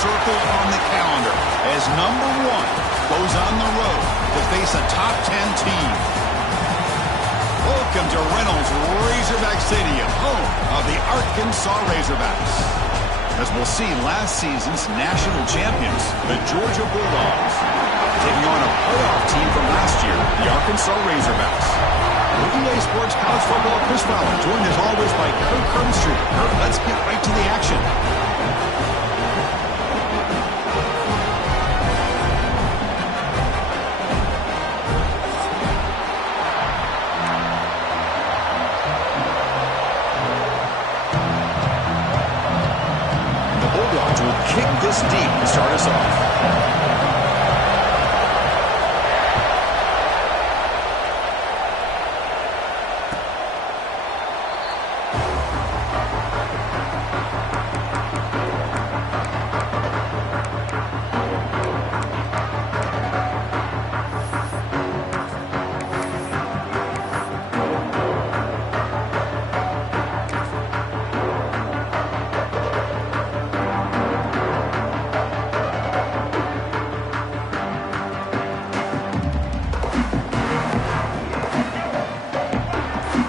circled on the calendar as number 1 goes on the road to face a top 10 team. Welcome to Reynolds Razorback Stadium, home of the Arkansas Razorbacks. As we'll see, last season's national champions, the Georgia Bulldogs, taking on a playoff team from last year, the Arkansas Razorbacks. EA Sports College Football Chris Fowler, joined as always by Kirk Hermstreet. Kirk, let's get right to the action. The Bulldogs will kick this deep to start us off.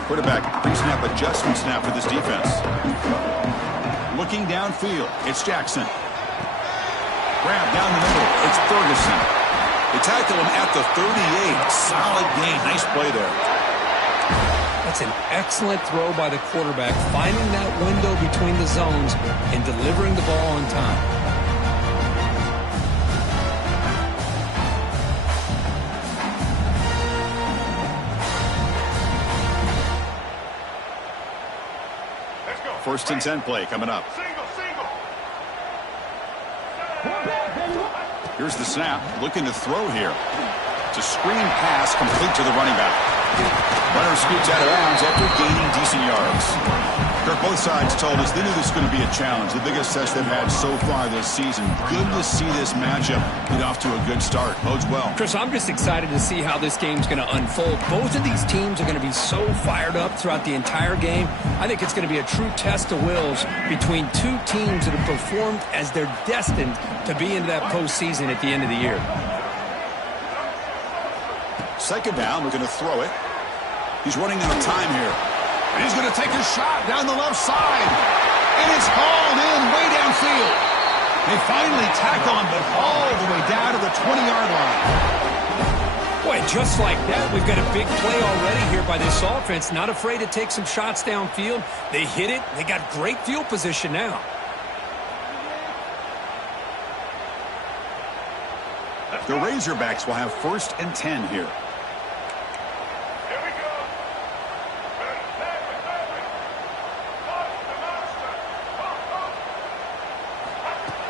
Quarterback, pre-snap adjustment snap for this defense. Looking downfield, it's Jackson. Grab down the middle, it's Ferguson. They tackle him at the 38. Solid gain, nice play there. That's an excellent throw by the quarterback, finding that window between the zones and delivering the ball on time. First and 10 play coming up. Here's the snap, looking to throw here. It's a screen pass complete to the running back. Runner scoots out of bounds after gaining decent yards. Kirk, both sides told us they knew this was going to be a challenge. The biggest test they've had so far this season. Good to see this matchup get off to a good start. Bodes well. Chris, I'm just excited to see how this game's going to unfold. Both of these teams are going to be so fired up throughout the entire game. I think it's going to be a true test of wills between two teams that have performed as they're destined to be into that postseason at the end of the year. Second down, we're going to throw it. He's running out of time here. And he's going to take a shot down the left side. And it's hauled in way downfield. They finally tackle him, but all the way down to the 20-yard line. Boy, just like that, we've got a big play already here by this offense. Not afraid to take some shots downfield. They hit it. They got great field position now. The Razorbacks will have first and 10 here.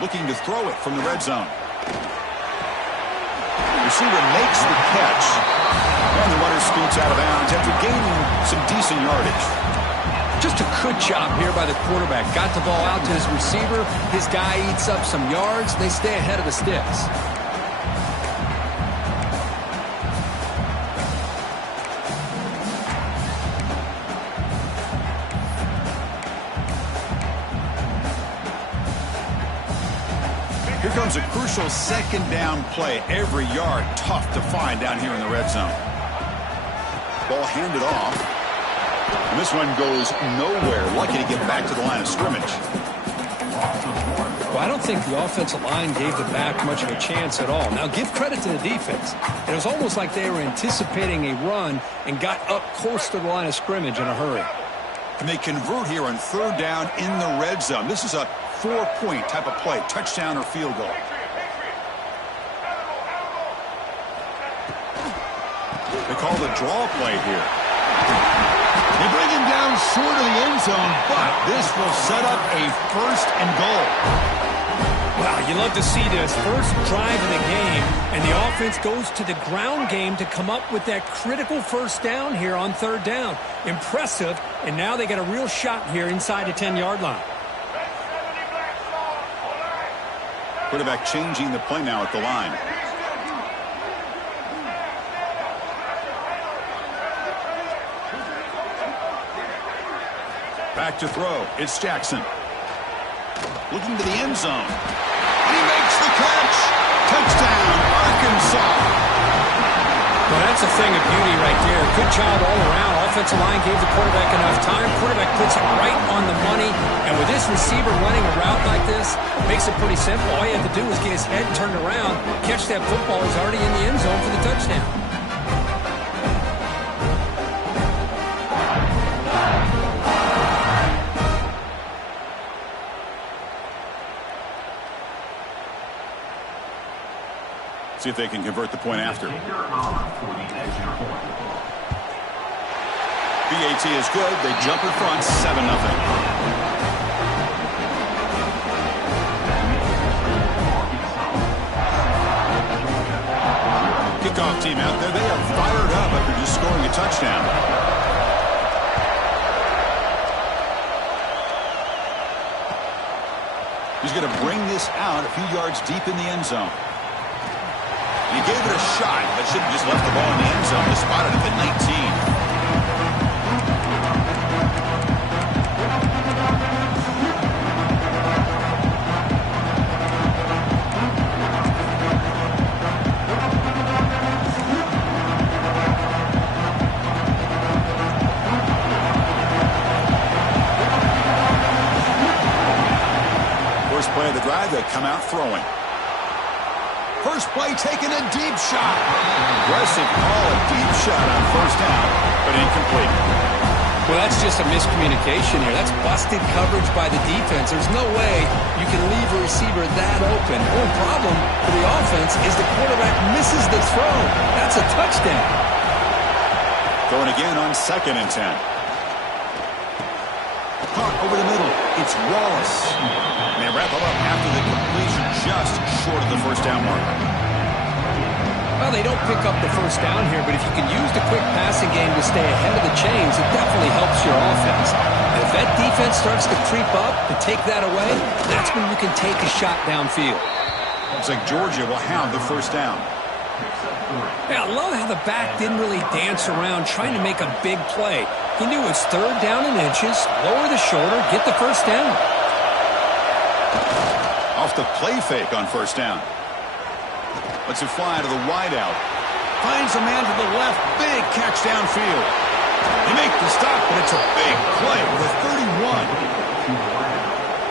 Looking to throw it from the red zone. Receiver makes the catch. And the runner scoots out of bounds after gaining some decent yardage. Just a good job here by the quarterback. Got the ball out to his receiver. His guy eats up some yards. They stay ahead of the sticks. Here comes a crucial second down play. Every yard tough to find down here in the red zone. Ball handed off. And this one goes nowhere. Lucky to get back to the line of scrimmage. Well, I don't think the offensive line gave the back much of a chance at all. Now, give credit to the defense. It was almost like they were anticipating a run and got up close to the line of scrimmage in a hurry. And they convert here on third down in the red zone. This is a 4-point type of play, touchdown or field goal. They call the draw play here. They bring him down short of the end zone, but this will set up a first and goal. Wow, you love to see this first drive of the game, and the offense goes to the ground game to come up with that critical first down here on third down. Impressive, and now they got a real shot here inside the 10-yard line. Quarterback changing the play now at the line. Back to throw. It's Jackson. Looking to the end zone. a thing of beauty right there. Good job all around. Offensive line gave the quarterback enough time. Quarterback puts it right on the money. And with this receiver running a route like this, makes it pretty simple. All you have to do is get his head turned around, catch that football. He's already in the end zone for the touchdown. See if they can convert the point after. BAT is good. They jump in front, 7-0. Kickoff team out there. They are fired up after just scoring a touchdown. He's going to bring this out a few yards deep in the end zone. He gave it a shot, but should have just left the ball in the end zone. He spotted it at 19. First play of the drive, they come out throwing. First play, taking a deep shot. Aggressive call, a deep shot on first down, but incomplete. Well, that's just a miscommunication here. That's busted coverage by the defense. There's no way you can leave a receiver that open. The only problem for the offense is the quarterback misses the throw. That's a touchdown. Going again on 2nd and 10. Caught over the middle. It's Wallace. And they wrap him up after the completion, just short of the first down mark. Well, they don't pick up the first down here, but if you can use the quick passing game to stay ahead of the chains, it definitely helps your offense. And if that defense starts to creep up and take that away, that's when you can take a shot downfield. Looks like Georgia will have the first down. Yeah, I love how the back didn't really dance around trying to make a big play. He knew it's 3rd down and inches, lower the shoulder, get the first down. Off the play fake on first down. Lets it fly to the wideout. Finds a man to the left. Big catch downfield. They make the stop, but it's a big play with a 31.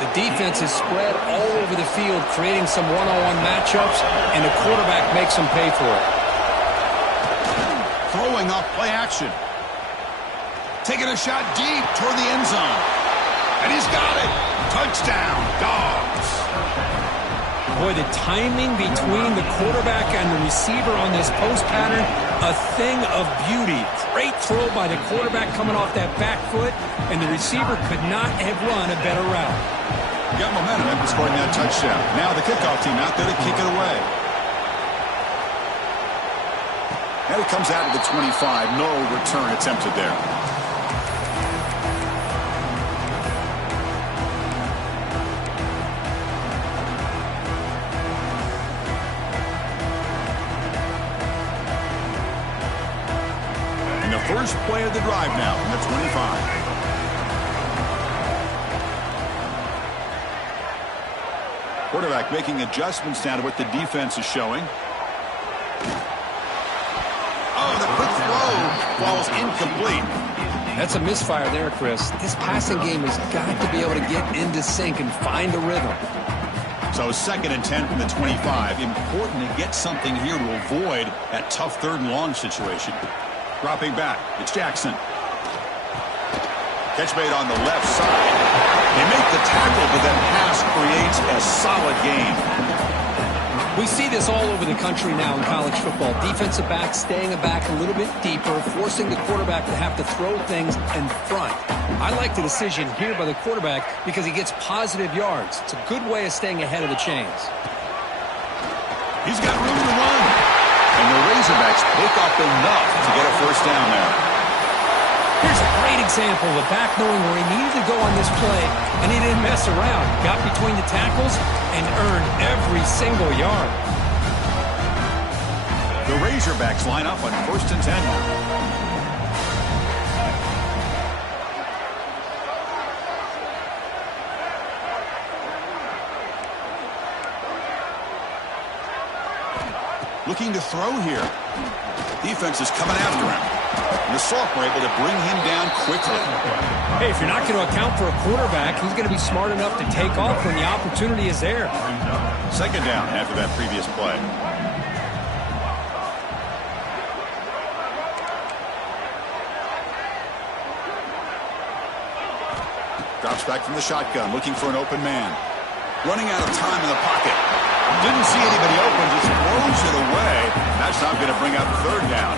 The defense is spread all over the field, creating some one-on-one matchups, and the quarterback makes them pay for it. Throwing off play action. Taking a shot deep toward the end zone. And he's got it. Touchdown, Dogs. Boy, the timing between the quarterback and the receiver on this post pattern, a thing of beauty. Great throw by the quarterback coming off that back foot, and the receiver could not have run a better route. Got momentum after scoring that touchdown. Now the kickoff team out there to kick it away. And it comes out of the 25. No return attempted there. First play of the drive now from the 25. Quarterback making adjustments down to what the defense is showing. Oh, the quick throw falls incomplete. That's a misfire there, Chris. This passing game has got to be able to get into sync and find a rhythm. So 2nd and 10 from the 25. Important to get something here to avoid that tough 3rd and long situation. Dropping back, it's Jackson. Catch made on the left side. They make the tackle, but that pass creates a solid gain. We see this all over the country now in college football. Defensive backs staying back a little bit deeper, forcing the quarterback to have to throw things in front. I like the decision here by the quarterback because he gets positive yards. It's a good way of staying ahead of the chains. He's got room to run. And the Razorbacks pick up enough to get a first down there. Here's a great example of a back knowing where he needed to go on this play, and he didn't mess around. Got between the tackles and earned every single yard. The Razorbacks line up on 1st and 10 now. Looking to throw here. Defense is coming after him. And the Sophomore able to bring him down quickly. Hey, if you're not going to account for a quarterback, he's going to be smart enough to take off when the opportunity is there. Second down after that previous play. Drops back from the shotgun, looking for an open man. Running out of time in the pocket. Didn't see anybody open, just throws it away. That's not going to bring up third down.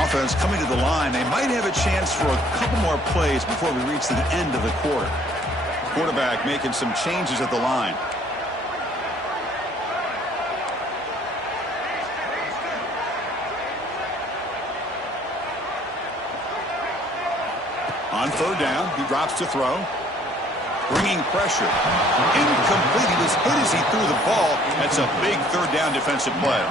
Offense coming to the line. They might have a chance for a couple more plays before we reach the end of the quarter. Quarterback making some changes at the line. On third down, he drops to throw. Bringing pressure. Incomplete. He was hit as he threw the ball. That's a big third down defensive play.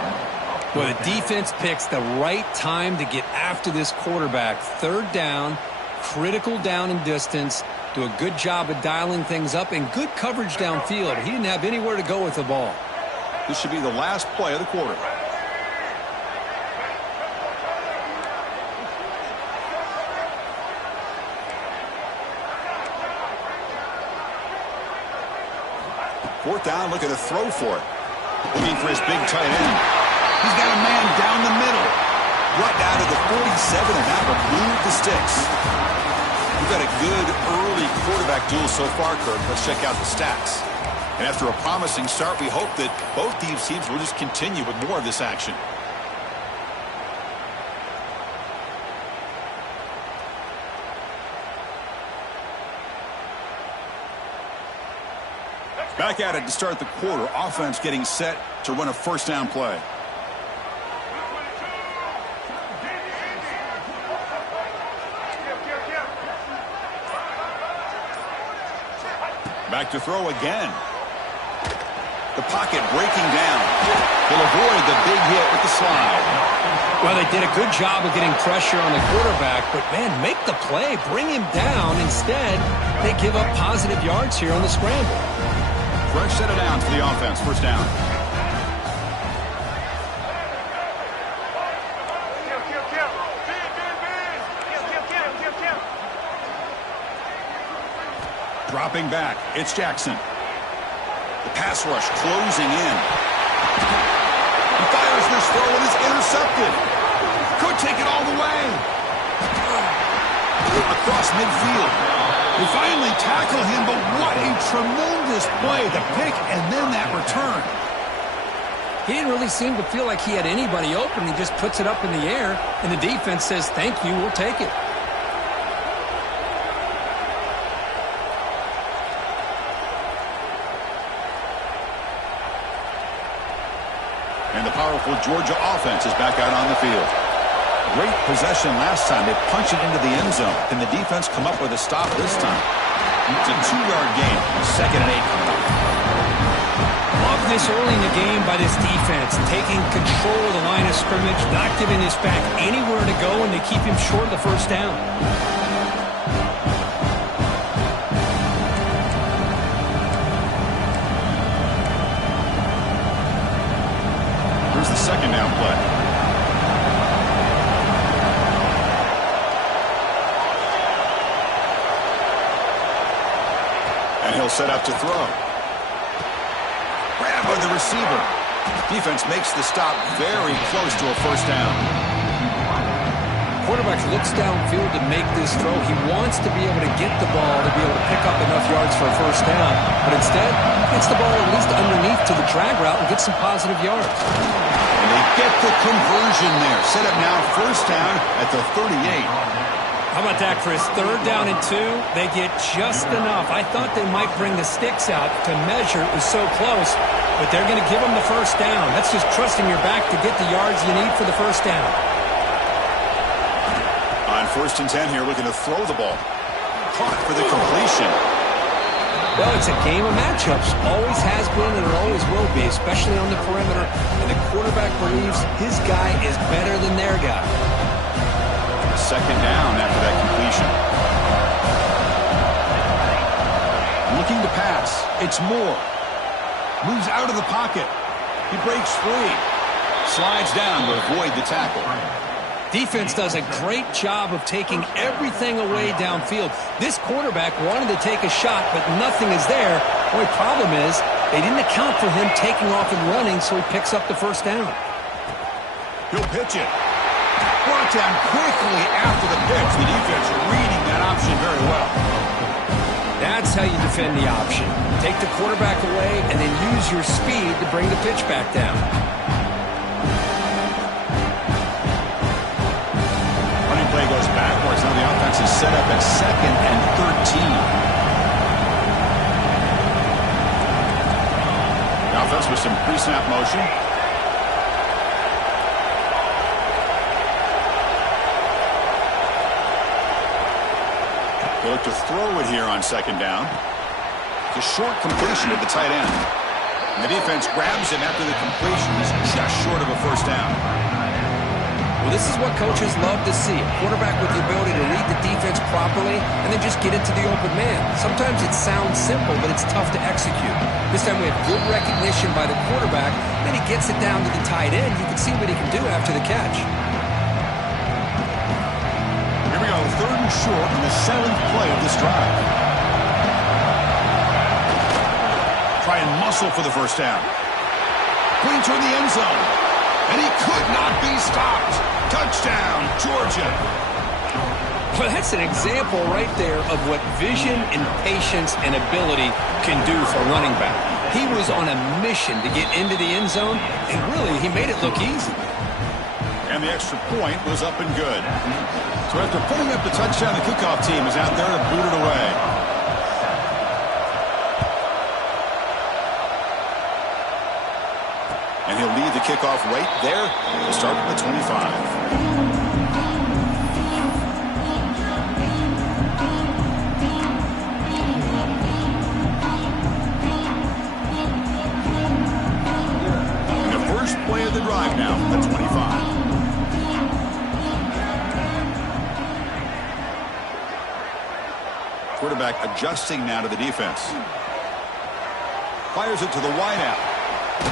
Well, the defense picks the right time to get after this quarterback. Third down, critical down and distance. Do a good job of dialing things up and good coverage downfield. He didn't have anywhere to go with the ball. This should be the last play of the quarter. Fourth down, looking to throw for it. Looking for his big tight end. He's got a man down the middle. Right down to the 47, and that will move the sticks. We've got a good early quarterback duel so far, Kirk. Let's check out the stats. And after a promising start, we hope that both these teams will just continue with more of this action. Back at it to start the quarter. Offense getting set to run a first down play. Back to throw again. The pocket breaking down. He'll avoid the big hit with the slide. Well, they did a good job of getting pressure on the quarterback, but, man, make the play. Bring him down. Instead, they give up positive yards here on the scramble. Fresh set of downs for the offense. First down. Dropping back. It's Jackson. The pass rush closing in. He fires this throw and is intercepted. Could take it all the way. Across midfield. They finally tackle him, but what a tremendous play. The pick and then that return. He didn't really seem to feel like he had anybody open. He just puts it up in the air, and the defense says, thank you, we'll take it. And the powerful Georgia offense is back out on the field. Great possession last time. They punch it into the end zone. Can the defense come up with a stop this time? It's a 2-yard gain. Second and 8 coming up. Love this early in the game by this defense. Taking control of the line of scrimmage, not giving this back anywhere to go, and they keep him short of the first down. Here's the second down play. And he'll set up to throw. Grab by the receiver. Defense makes the stop very close to a first down. Quarterback looks downfield to make this throw. He wants to be able to get the ball to be able to pick up enough yards for a first down. But instead, gets the ball at least underneath to the drag route and gets some positive yards. And they get the conversion there. Set up now first down at the 38. How about that, Chris? Third down and 2. They get just enough. I thought they might bring the sticks out to measure. It was so close, but they're going to give them the first down. That's just trusting your back to get the yards you need for the first down. On first and 10 here, looking to throw the ball. Caught for the completion. Well, it's a game of matchups. Always has been and it always will be, especially on the perimeter. And the quarterback believes his guy is better than their guy. Second down after that completion. Looking to pass. It's Moore. Moves out of the pocket. He breaks free. Slides down to avoid the tackle. Defense does a great job of taking everything away downfield. This quarterback wanted to take a shot, but nothing is there. The only problem is they didn't account for him taking off and running, so he picks up the first down. He'll pitch it. Brought down quickly after the pitch. The defense reading that option very well. That's how you defend the option. Take the quarterback away and then use your speed to bring the pitch back down. Running play goes backwards. Now the offense is set up at 2nd and 13. The offense with some pre-snap motion. They look to throw it here on 2nd down. It's a short completion at the tight end. And the defense grabs him after the completion. He's just short of a first down. Well, this is what coaches love to see. A quarterback with the ability to read the defense properly and then just get it to the open man. Sometimes it sounds simple, but it's tough to execute. This time we have good recognition by the quarterback. Then he gets it down to the tight end. You can see what he can do after the catch. Here we go, 3rd and short on the 7th play of this drive. Try and muscle for the first down. Clean toward the end zone. And he could not be stopped. Touchdown, Georgia. Well, that's an example right there of what vision and patience and ability can do for a running back. He was on a mission to get into the end zone, and really, he made it look easy. And the extra point was up and good. So after putting up the touchdown, the kickoff team is out there to boot it away. And he'll lead the kickoff right there to start at the 25. And the first play of the drive now from the 25. Quarterback adjusting now to the defense. Fires it to the wideout.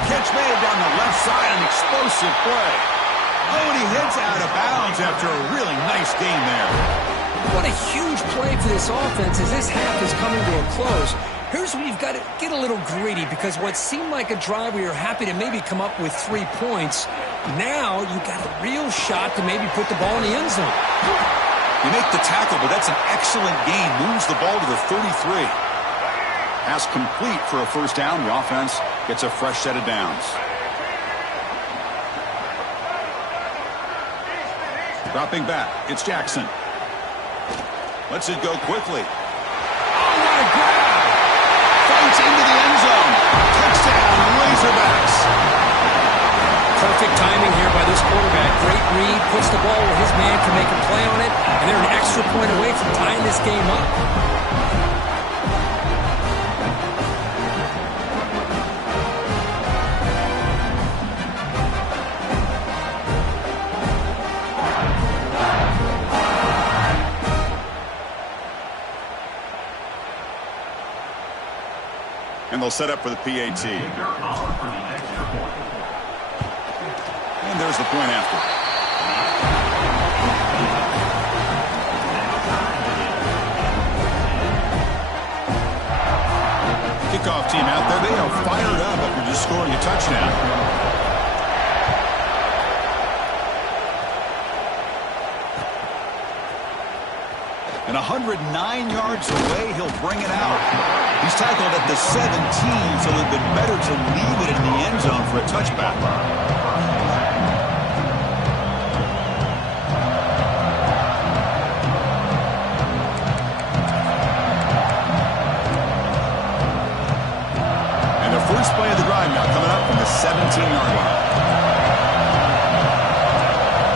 Catch made down the left side, an explosive play. Oh, and he hits out of bounds after a really nice gain there. What a huge play for this offense as this half is coming to a close. Here's where you've got to get a little greedy, because what seemed like a drive where you're happy to maybe come up with 3 points, now you've got a real shot to maybe put the ball in the end zone. You make the tackle, but that's an excellent gain. Moves the ball to the 33. Pass complete for a first down. The offense gets a fresh set of downs. Dropping back, it's Jackson. Lets it go quickly. Oh, what a grab! Fights into the end zone. Touchdown, Razorbacks. Perfect timing here by this quarterback. Great read, puts the ball where his man can make a play on it, and they're an extra point away from tying this game up. And they'll set up for the PAT. And there's the point after. Kickoff team out there. They are fired up after just scoring a touchdown. And 109 yards away, he'll bring it out. He's tackled at the 17, so it would have been better to leave it in the end zone for a touchback. And the first play of the drive now coming up from the 17-yard line.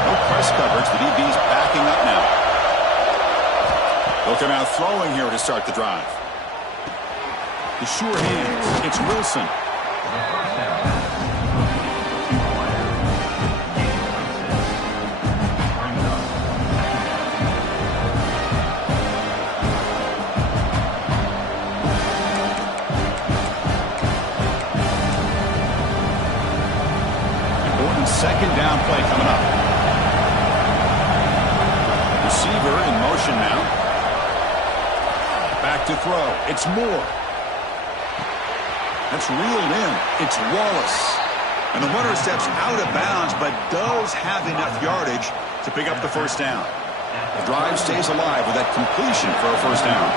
No press coverage. The DB's backing up now. They'll come out throwing here to start the drive. The sure hands. It's Wilson. second down play coming up. Receiver in motion now. Back to throw. It's Moore. That's reeled in. It's Wallace. And the runner steps out of bounds, but does have enough yardage to pick up the first down. The drive stays alive with that completion for a first down.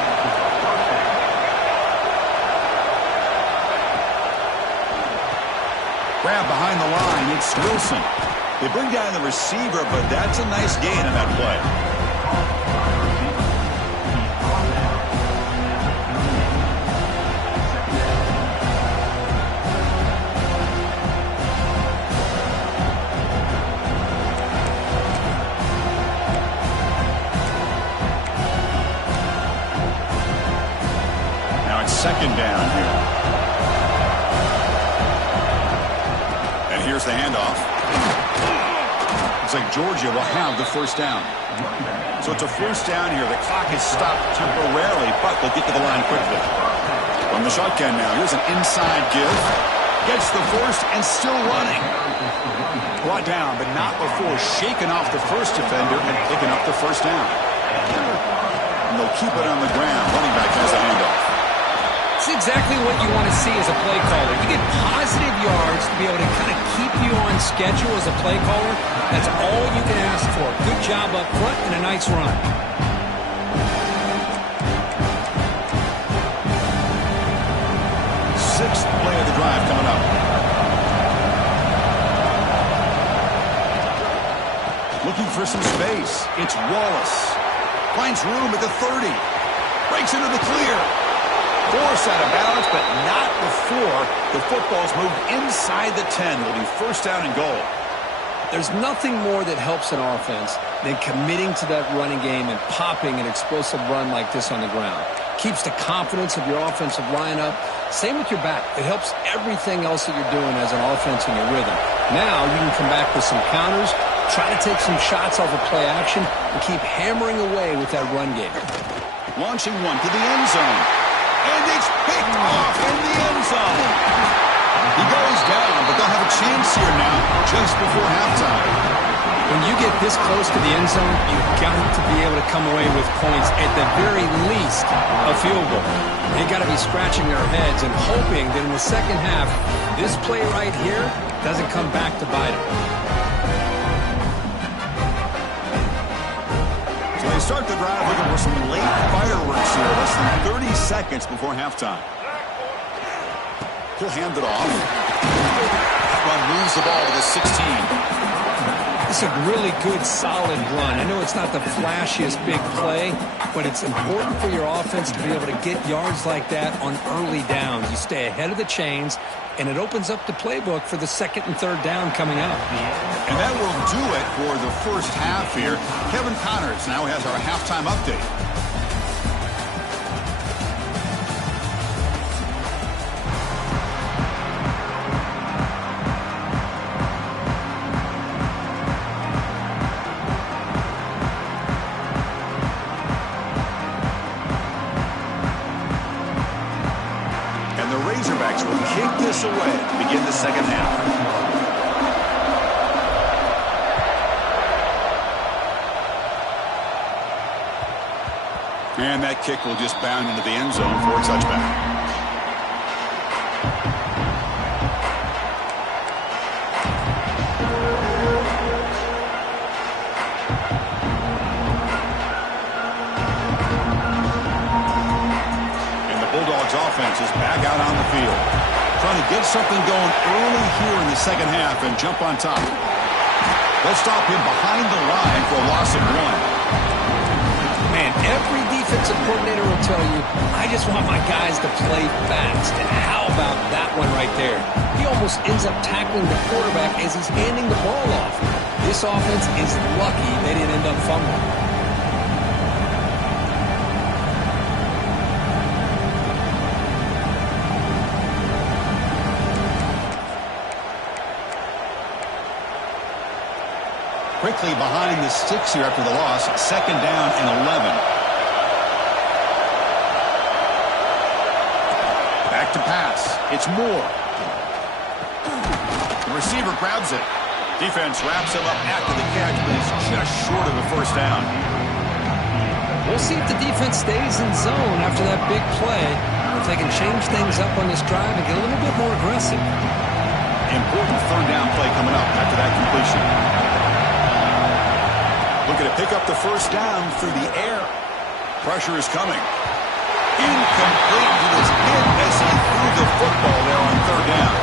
Grab behind the line. It's Wilson. They bring down the receiver, but that's a nice gain on that play. Second down here. And here's the handoff. Looks like Georgia will have the first down. So it's a first down here. The clock is stopped temporarily, but they'll get to the line quickly. From the shotgun now, here's an inside give. Gets the first and still running. Brought down, but not before shaking off the first defender and picking up the first down. And they'll keep it on the ground. Running back has the handoff. It's exactly what you want to see as a play caller. You get positive yards to be able to kind of keep you on schedule as a play caller. That's all you can ask for. Good job up front and a nice run. Sixth play of the drive coming up. Looking for some space. It's Wallace. Finds room at the 30. Breaks into the clear. Force out of bounds, but not before the football's moved inside the 10. It'll be first down and goal. There's nothing more that helps an offense than committing to that running game and popping an explosive run like this on the ground. Keeps the confidence of your offensive lineup. Same with your back. It helps everything else that you're doing as an offense in your rhythm. Now you can come back with some counters, try to take some shots off of play action, and keep hammering away with that run game. Launching one to the end zone. And it's picked off in the end zone. He goes down, but they'll have a chance here now just before halftime. When you get this close to the end zone, you've got to be able to come away with points, at the very least, a field goal. They've got to be scratching their heads and hoping that in the second half, this play right here doesn't come back to bite them. They start the drive looking for some late fireworks here. Less than 30 seconds before halftime. He'll hand it off. That run moves the ball to the 16. It's a really good, solid run. I know it's not the flashiest big play, but it's important for your offense to be able to get yards like that on early downs. You stay ahead of the chains, and it opens up the playbook for the second and third down coming up. And that will do it for the first half here. Kevin Connors now has our halftime update. And the Razorbacks will kick this away to begin the second half. And that kick will just bound into the end zone for a touchback. And the Bulldogs offense is back out on the field. Trying to get something going early here in the second half and jump on top. They'll stop him behind the line for a loss of 1. Man, every defensive coordinator will tell you, I just want my guys to play fast. And how about that one right there? He almost ends up tackling the quarterback as he's handing the ball off. This offense is lucky they didn't end up fumbling. Quickly behind the sticks here after the loss. Second down and 11. Back to pass. It's Moore. The receiver grabs it. Defense wraps him up after the catch, but he's just short of the first down. We'll see if the defense stays in zone after that big play, or if they can change things up on this drive and get a little bit more aggressive. Important third down play coming up after that completion. Looking to pick up the first down through the air. Pressure is coming. Incomplete. He was hit as he threw the football there on third down.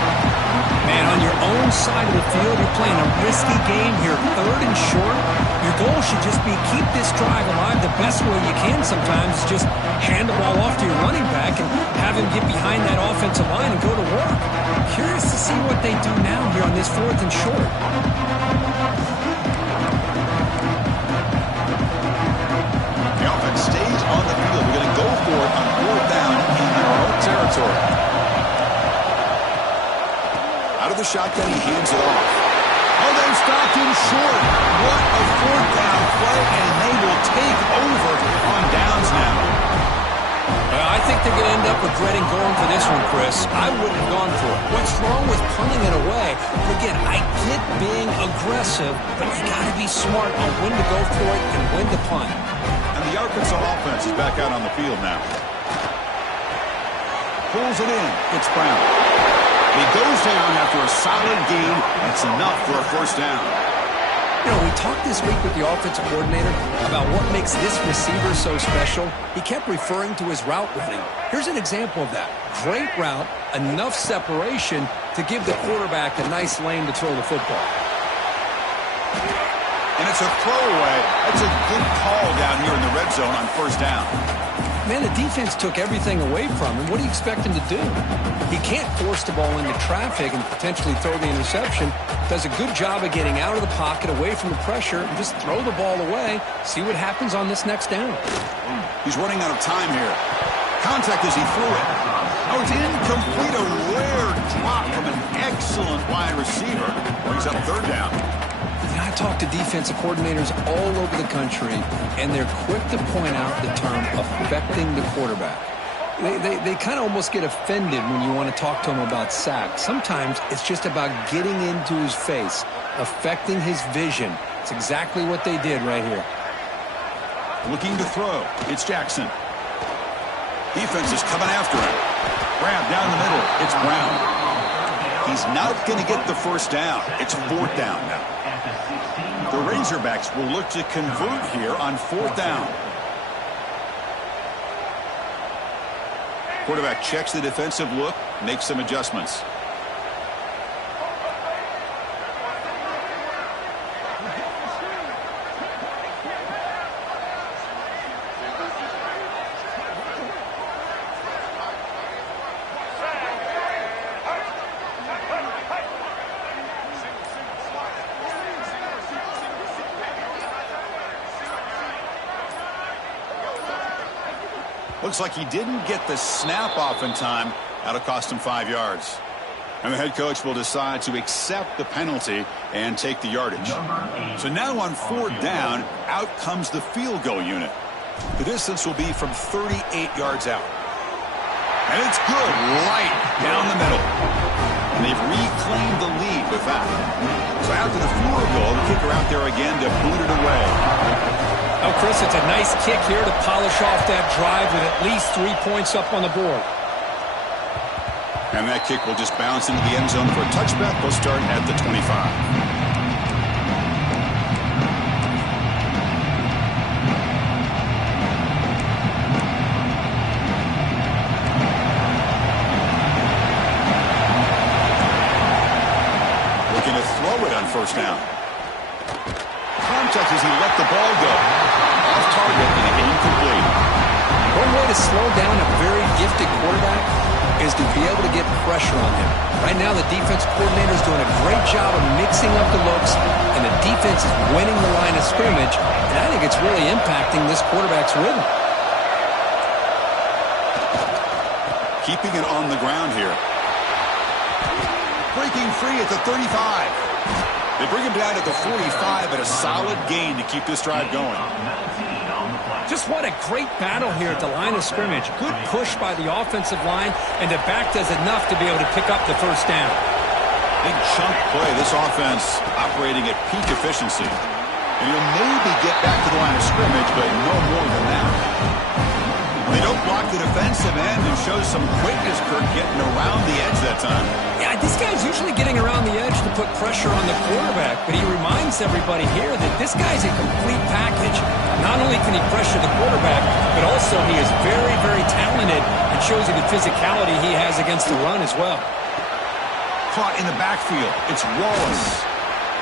Man, on your own side of the field, you're playing a risky game here, third and short. Your goal should just be keep this drive alive the best way you can sometimes. Is just hand the ball off to your running back and have him get behind that offensive line and go to work. Curious to see what they do now here on this fourth and short. The offense stays on the field. We're going to go for it on fourth down in their own territory. Out of the shotgun, he hands it off. Oh, they stopped him short. What a fourth down play, and they will take over on downs now. Well, I think they're going to end up regretting going for this one, Chris. I wouldn't have gone for it. What's wrong with punting it away? Again, I get being aggressive, but you got to be smart on when to go for it and when to punt. And the Arkansas offense is back out on the field now. Pulls it in. It's Brown. He goes down after a solid gain. That's enough for a first down. You know, we talked this week with the offensive coordinator about what makes this receiver so special. He kept referring to his route running. Here's an example of that. Great route, enough separation to give the quarterback a nice lane to throw the football. And it's a throwaway. That's a good call down here in the red zone on first down. Man, the defense took everything away from him. What do you expect him to do? He can't force the ball into traffic and potentially throw the interception. Does a good job of getting out of the pocket, away from the pressure, and just throw the ball away. See what happens on this next down. He's running out of time here. Contact as he threw it. Oh, it's incomplete. A rare drop from an excellent wide receiver. Brings up third down. I talk to defensive coordinators all over the country, and they're quick to point out the term affecting the quarterback. They kind of almost get offended when you want to talk to them about sacks. Sometimes it's just about getting into his face, affecting his vision. It's exactly what they did right here. Looking to throw. It's Jackson. Defense is coming after him. Grab down the middle. It's Brown. He's not going to get the first down. It's fourth down now. The Razorbacks will look to convert here on fourth down. Quarterback checks the defensive look, makes some adjustments. Looks like he didn't get the snap off in time. That'll cost him 5 yards. And the head coach will decide to accept the penalty and take the yardage. So now on fourth down, out comes the field goal unit. The distance will be from 38 yards out. And it's good right down the middle. And they've reclaimed the lead with that. So after the field goal, the kicker out there again to boot it away. Oh, Chris, it's a nice kick here to polish off that drive with at least 3 points up on the board. And that kick will just bounce into the end zone for a touchback. We'll start at the 25. Looking to throw it on first down. Contact as he let the ball go. Off target and incomplete. One way to slow down a very gifted quarterback is to be able to get pressure on him. Right now, the defense coordinator is doing a great job of mixing up the looks, and the defense is winning the line of scrimmage, and I think it's really impacting this quarterback's rhythm. Keeping it on the ground here. Breaking free at the 35. They bring him down at the 45 at a solid gain to keep this drive going. Just what a great battle here at the line of scrimmage. Good push by the offensive line, and the back does enough to be able to pick up the first down. Big chunk play. This offense operating at peak efficiency. And he'll maybe get back to the line of scrimmage, but no more than that. They don't block the defensive end and shows some quickness, Kirk, getting around the edge that time. Yeah, this guy's usually getting around the edge to put pressure on the quarterback, but he reminds everybody here that this guy's a complete package. Not only can he pressure the quarterback, but also he is very, very talented and shows you the physicality he has against the run as well. Caught in the backfield. It's Wallace.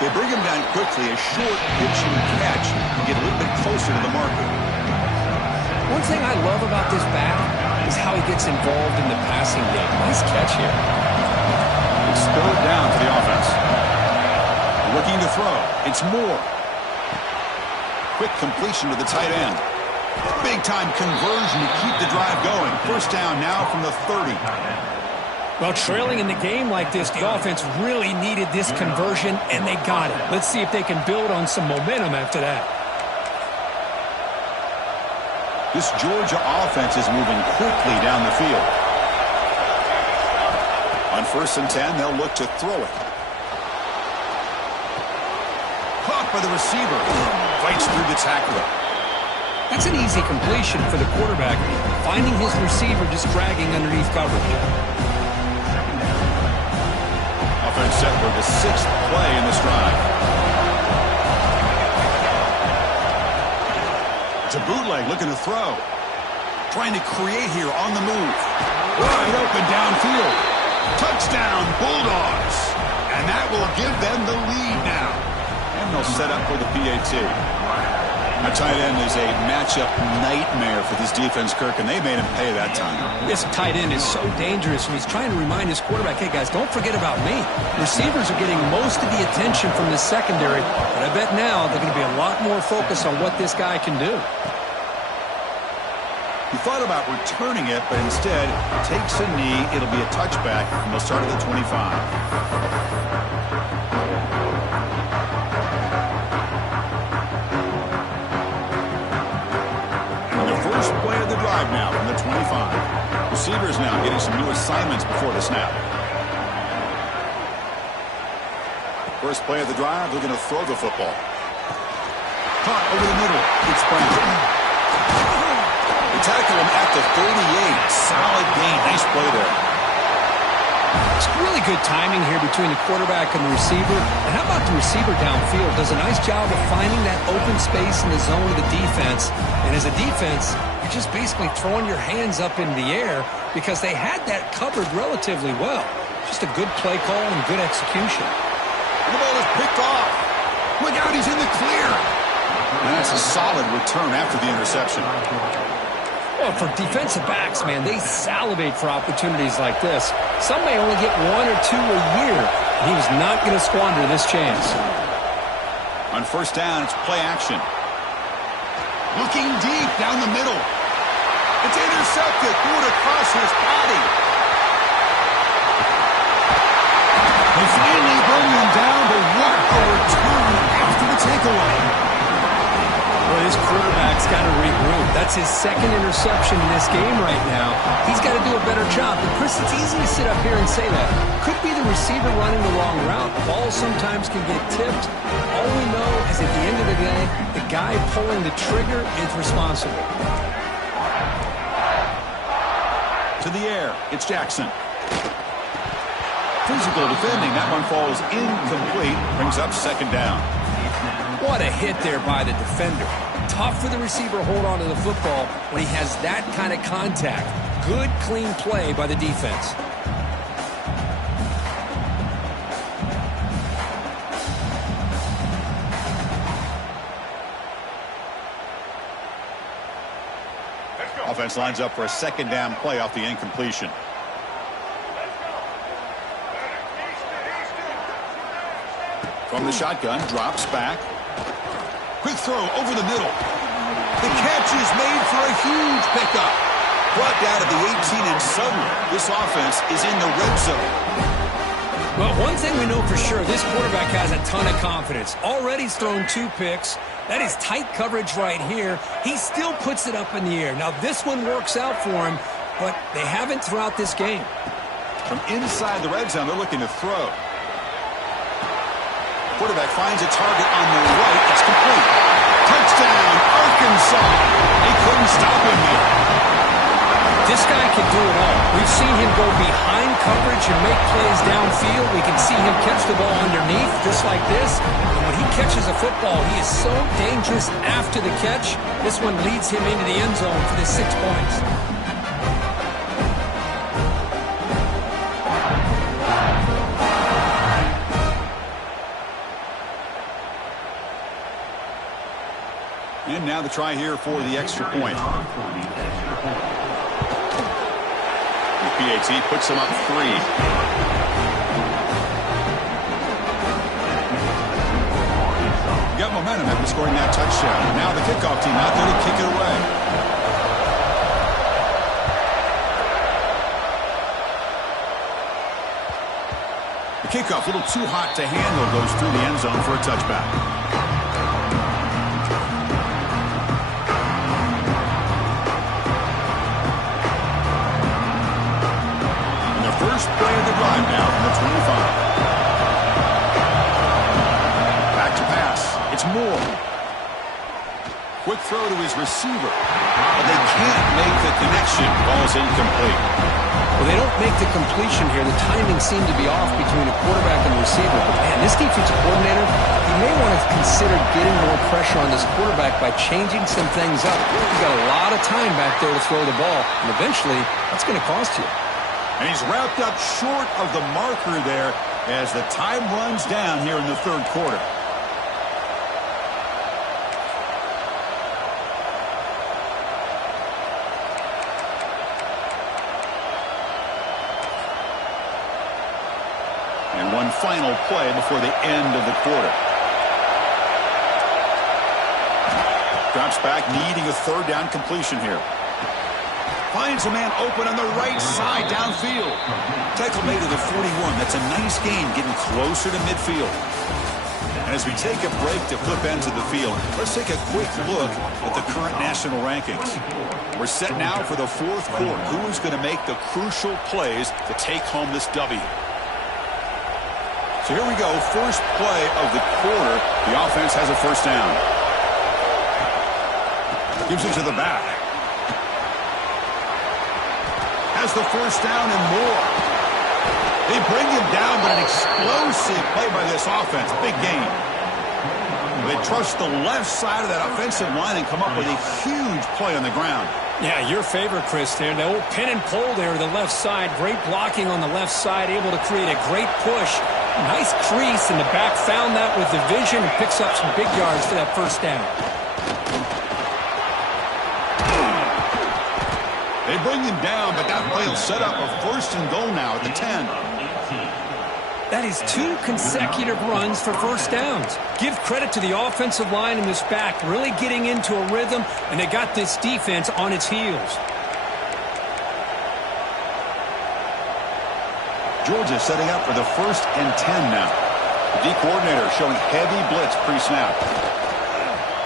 They bring him down quickly, a short pitch and catch to get a little bit closer to the marker. One thing I love about this back is how he gets involved in the passing game. Nice catch here. It's third down for the offense. Looking to throw. It's Moore. Quick completion to the tight end. Big-time conversion to keep the drive going. First down now from the 30. Well, trailing in the game like this, the offense really needed this conversion, and they got it. Let's see if they can build on some momentum after that. This Georgia offense is moving quickly down the field. On 1st and 10, they'll look to throw it. Caught by the receiver. Fights through the tackler. That's an easy completion for the quarterback, finding his receiver just dragging underneath coverage. Offense set for the 6th play in this drive. It's a bootleg looking to throw. Trying to create here on the move. Wide open downfield. Touchdown, Bulldogs. And that will give them the lead now. And they'll set up for the PAT. A tight end is a matchup nightmare for this defense, Kirk, and they made him pay that time. This tight end is so dangerous, and he's trying to remind his quarterback, hey, guys, don't forget about me. Receivers are getting most of the attention from the secondary, but I bet now they're going to be a lot more focused on what this guy can do. He thought about returning it, but instead takes a knee. It'll be a touchback, and they'll start at the 25. First play of the drive now from the 25. Receivers now getting some new assignments before the snap. First play of the drive, they're going to throw the football. Caught over the middle. It's Brown. They tackle him at the 38. Solid gain. Nice play there. It's really good timing here between the quarterback and the receiver. And how about the receiver downfield? Does a nice job of finding that open space in the zone of the defense. And as a defense, you're just basically throwing your hands up in the air because they had that covered relatively well. Just a good play call and good execution. And the ball is picked off. Look out, he's in the clear. And that's a solid return after the interception. Well, for defensive backs, man, they salivate for opportunities like this. Some may only get 1 or 2 a year, and he was not going to squander this chance. On first down, it's play action. Looking deep down the middle. It's intercepted. Threw it across his body. They finally bring him down, but what a return after the takeaway. Well, his quarterback's got to regroup. That's his 2nd interception in this game right now. He's got to do a better job. But, Chris, it's easy to sit up here and say that. Could be the receiver running the wrong route. Balls sometimes can get tipped. All we know is at the end of the day, the guy pulling the trigger is responsible. To the air. It's Jackson. Physical defending. That one falls incomplete. Brings up 2nd down. What a hit there by the defender. Tough for the receiver to hold on to the football when he has that kind of contact. Good, clean play by the defense. Offense lines up for a 2nd down play off the incompletion. From the shotgun, drops back. Quick throw over the middle. The catch is made for a huge pickup. Brought down at the 18, and suddenly this offense is in the red zone. Well, one thing we know for sure, this quarterback has a ton of confidence. Already he's thrown 2 picks. That is tight coverage right here. He still puts it up in the air. Now, this one works out for him, but they haven't throughout this game. From inside the red zone, they're looking to throw. Quarterback finds a target on the right. That's complete. Touchdown, Arkansas. They couldn't stop him there. This guy can do it all. We've seen him go behind coverage and make plays downfield. We can see him catch the ball underneath, just like this. And when he catches a football, he is so dangerous after the catch. This one leads him into the end zone for the 6 points. And now the try here for the extra point. PAT puts him up 3. Got momentum after scoring that touchdown. Now the kickoff team out there to kick it away. The kickoff, a little too hot to handle, goes through the end zone for a touchback. First play of the drive now from the 25. Back to pass. It's Moore. Quick throw to his receiver. But they can't make the connection. Ball's incomplete. Well, they don't make the completion here. The timing seemed to be off between a quarterback and a receiver. But, man, this defensive coordinator, he may want to consider getting more pressure on this quarterback by changing some things up. He's got a lot of time back there to throw the ball. And eventually, that's going to cost you. And he's wrapped up short of the marker there as the time runs down here in the third quarter. And one final play before the end of the quarter. Drops back, needing a third down completion here. Finds a man open on the right side downfield. Tackle made to the 41. That's a nice gain, getting closer to midfield. And as we take a break to flip ends of the field, let's take a quick look at the current national rankings. We're set now for the fourth quarter. Who is going to make the crucial plays to take home this W? So here we go. First play of the quarter. The offense has a first down. Gives it to the back. Has the first down and more. They bring him down, but an explosive play by this offense. Big gain. They trust the left side of that offensive line and come up with a huge play on the ground. Yeah, your favorite, Chris, there. The old pin and pull there to the left side. Great blocking on the left side, able to create a great push. Nice crease in the back. Found that with the vision and picks up some big yards for that first down. They bring him down, but that play will set up a first and goal now at the 10. That is 2 consecutive runs for first downs. Give credit to the offensive line in this back, really getting into a rhythm, and they got this defense on its heels. Georgia setting up for the 1st and 10 now. The D coordinator showing heavy blitz pre-snap.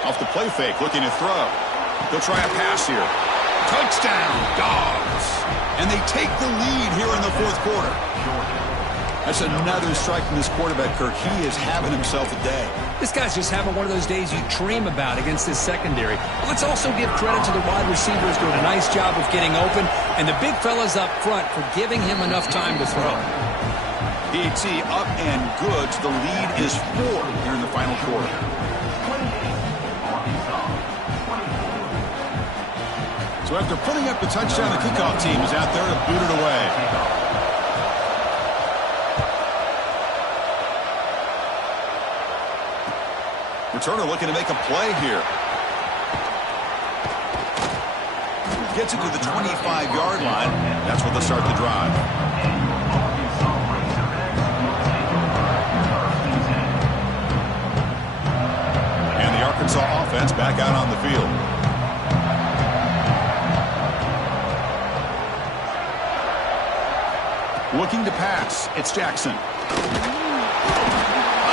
Off the play fake, looking to throw. They'll try a pass here. Touchdown, Dogs. And they take the lead here in the fourth quarter. That's another strike from this quarterback, Kirk. He is having himself a day. This guy's just having one of those days you dream about against this secondary. Let's also give credit to the wide receivers doing a nice job of getting open, and the big fellas up front for giving him enough time to throw. PAT up and good. The lead is 4 here in the final quarter. So after putting up the touchdown, the kickoff team is out there to boot it away. Returner looking to make a play here. Gets it to the 25-yard line. That's where they'll start the drive. And the Arkansas offense back out on the field. Looking to pass. It's Jackson. Oh,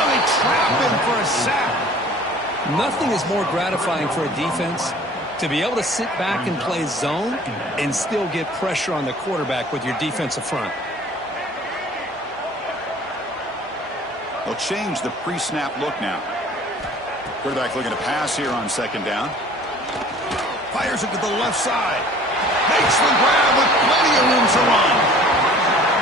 they trap him for a sack. Nothing is more gratifying for a defense to be able to sit back and play zone and still get pressure on the quarterback with your defensive front. They'll change the pre-snap look now. Quarterback looking to pass here on second down. Fires it to the left side. Makes the grab with plenty of room to run.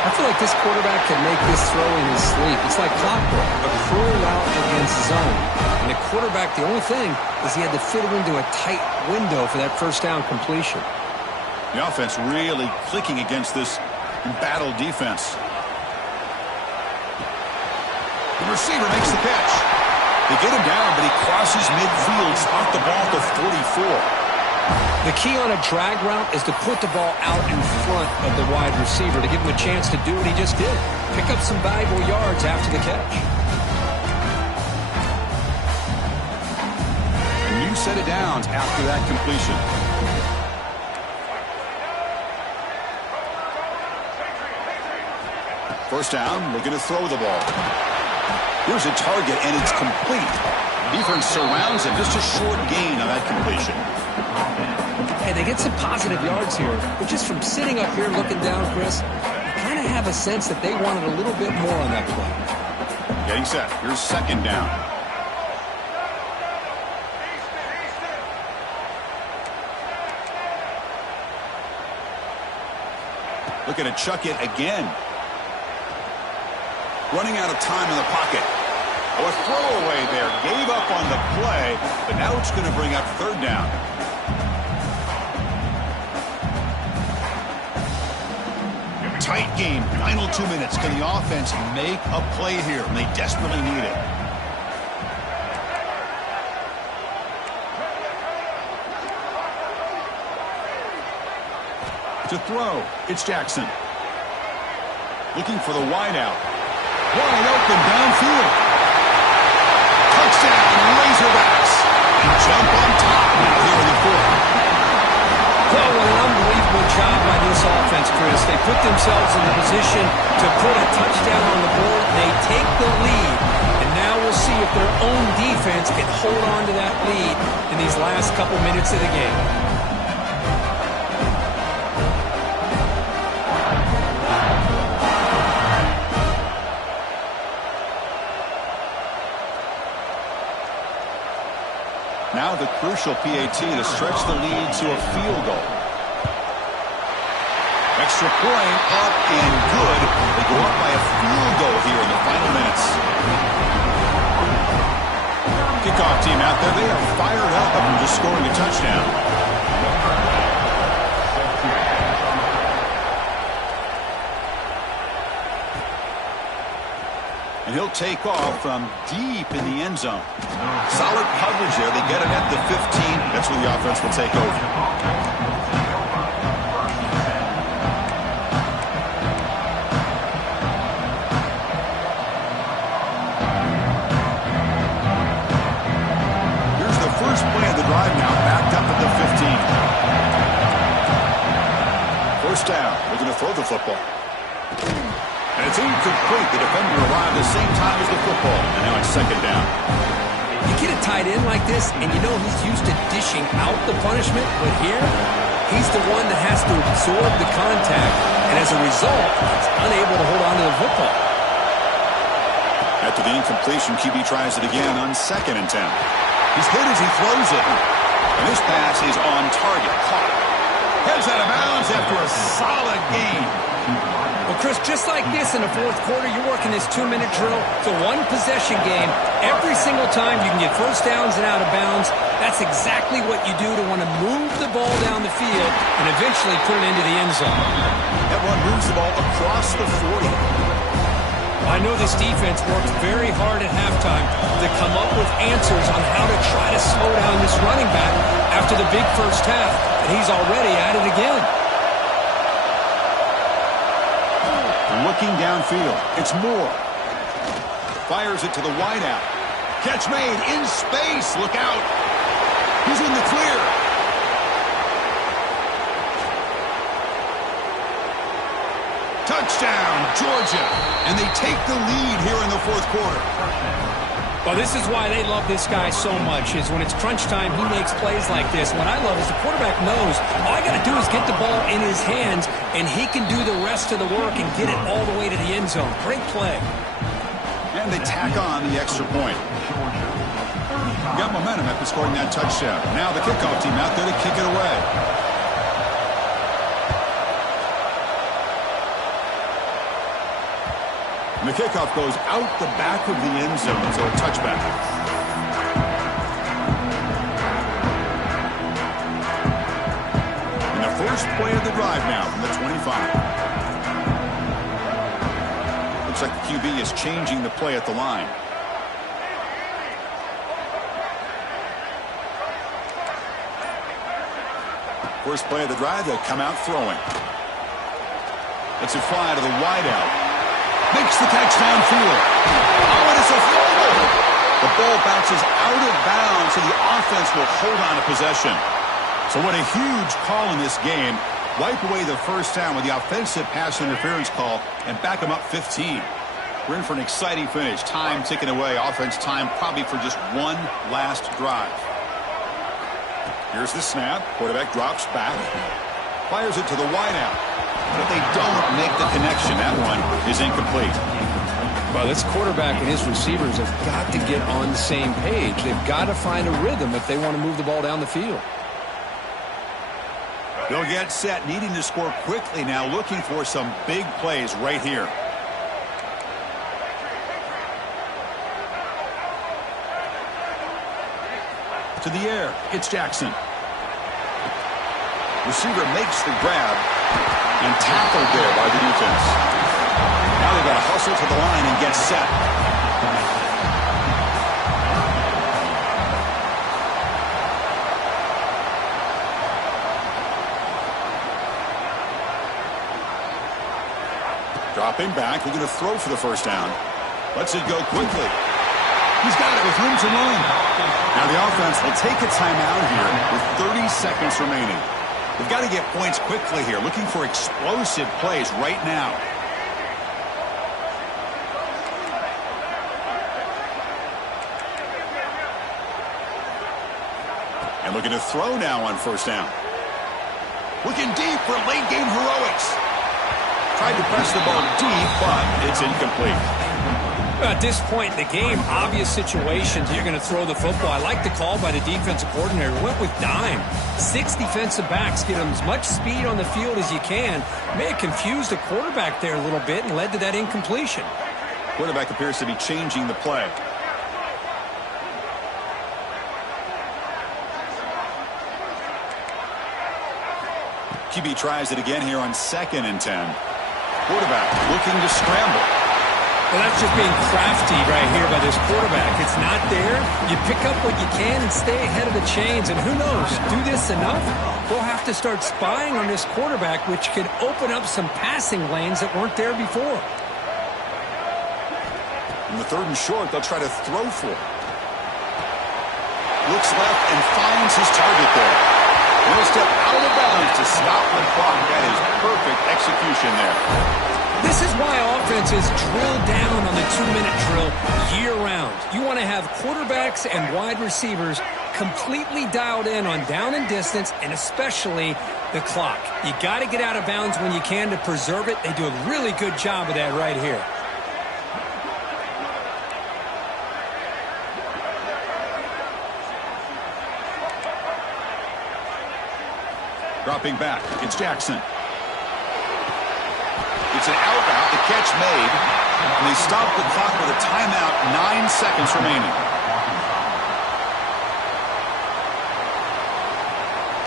I feel like this quarterback can make this throw in his sleep. It's like clockwork, a cruel route against zone. And the quarterback, the only thing is he had to fit it into a tight window for that first down completion. The offense really clicking against this embattled defense. The receiver makes the catch. They get him down, but he crosses midfield, off the ball to 44. The key on a drag route is to put the ball out in front of the wide receiver to give him a chance to do what he just did. Pick up some valuable yards after the catch. A new set of downs after that completion. First down, looking to throw the ball. Here's a target, and it's complete. Defense surrounds him. Just a short gain on that completion. Hey, they get some positive yards here, but just from sitting up here looking down, Chris, I kind of have a sense that they wanted a little bit more on that play. Getting set. Here's second down. Looking to chuck it again. Running out of time in the pocket. Oh, a throwaway there. Gave up on the play, but now it's going to bring up third down. Tight game. Final 2 minutes. Can the offense make a play here? And they desperately need it. To throw, it's Jackson. Looking for the wideout. Wide open downfield. Touchdown, Razorbacks. And jump on top now here in the fourth. Well, what an unbelievable job by this offense, Chris. They put themselves in the position to put a touchdown on the board. They take the lead. And now we'll see if their own defense can hold on to that lead in these last couple minutes of the game. Now the crucial PAT to stretch the lead to a field goal. Extra point up and good. They go up by a field goal here in the final minutes. Kickoff team out there. They are fired up from just scoring a touchdown. And he'll take off from deep in the end zone. Solid coverage there. They get it at the 15. That's where the offense will take over. Here's the first play of the drive now, backed up at the 15. First down. They're going to throw the football. And it's incomplete. The defender arrived the same time as the football. And now it's second down. You get a tight end like this, and you know he's used to dishing out the punishment. But here, he's the one that has to absorb the contact. And as a result, he's unable to hold on to the football. After the incompletion, QB tries it again on 2nd and 10. He's hit as he throws it. And this pass is on target. Caught. Heads out of bounds after a solid gain. Well, Chris, just like this in the fourth quarter, you're working this 2-minute drill. It's a one-possession game. Every single time you can get first downs and out of bounds. That's exactly what you do to want to move the ball down the field and eventually put it into the end zone. That one moves the ball across the 40. I know this defense worked very hard at halftime to come up with answers on how to try to slow down this running back after the big first half. And he's already at it again. Looking downfield. It's Moore. Fires it to the wideout. Catch made in space. Look out. He's in the clear. Touchdown, Georgia. And they take the lead here in the fourth quarter. Well, this is why they love this guy so much, is when it's crunch time, he makes plays like this. What I love is the quarterback knows all I got to do is get the ball in his hands, and he can do the rest of the work and get it all the way to the end zone. Great play. And they tack on the extra point. Got momentum after scoring that touchdown. Now the kickoff team out there to kick it away. And the kickoff goes out the back of the end zone, so a touchback. And the first play of the drive now from the 25. Looks like the QB is changing the play at the line. First play of the drive, they'll come out throwing. Lets it fly to the wideout. Makes the catch downfield. Oh, and it's a fumble. The ball bounces out of bounds, so the offense will hold on to possession. So what a huge call in this game. Wipe away the first down with the offensive pass interference call and back them up 15. We're in for an exciting finish. Time ticking away. Offense time probably for just one last drive. Here's the snap. Quarterback drops back. Fires it to the wideout. But they don't make the connection. That one is incomplete. Well, this quarterback and his receivers have got to get on the same page. They've got to find a rhythm if they want to move the ball down the field. They'll get set, needing to score quickly now, looking for some big plays right here. To the air, it's Jackson. Receiver makes the grab and tackled there by the defense. Now they've got to hustle to the line and get set. Dropping back, looking to throw for the first down. Lets it go quickly. He's got it with room to run. Now the offense will take a timeout here with 30 seconds remaining. They've got to get points quickly here, looking for explosive plays right now. And looking to throw now on first down. Looking deep for late game heroics. Tried to press the ball deep, but it's incomplete. At this point in the game, obvious situations, you're going to throw the football. I like the call by the defensive coordinator. Went with dime. 6 defensive backs, get them as much speed on the field as you can. May have confused the quarterback there a little bit and led to that incompletion. Quarterback appears to be changing the play. QB tries it again here on 2nd and 10. Quarterback looking to scramble. Well, that's just being crafty right here by this quarterback. It's not there. You pick up what you can and stay ahead of the chains. And who knows, do this enough, we'll have to start spying on this quarterback, which could open up some passing lanes that weren't there before. In the 3rd and short, they'll try to throw for it. Looks left and finds his target there. He'll step out of bounds to stop the clock. That is perfect execution there. This is why offenses drill down on the 2-minute drill year-round. You want to have quarterbacks and wide receivers completely dialed in on down and distance, and especially the clock. You got to get out of bounds when you can to preserve it. They do a really good job of that right here. Dropping back, it's Jackson. It's an out route, the catch made, and they stop the clock with a timeout, 9 seconds remaining.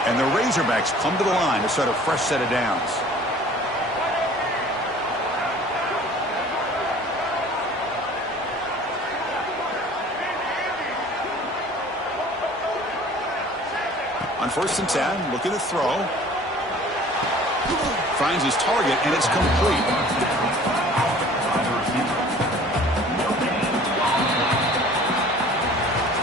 And the Razorbacks come to the line to start a fresh set of downs. On 1st and 10, looking to throw. Finds his target, and it's complete.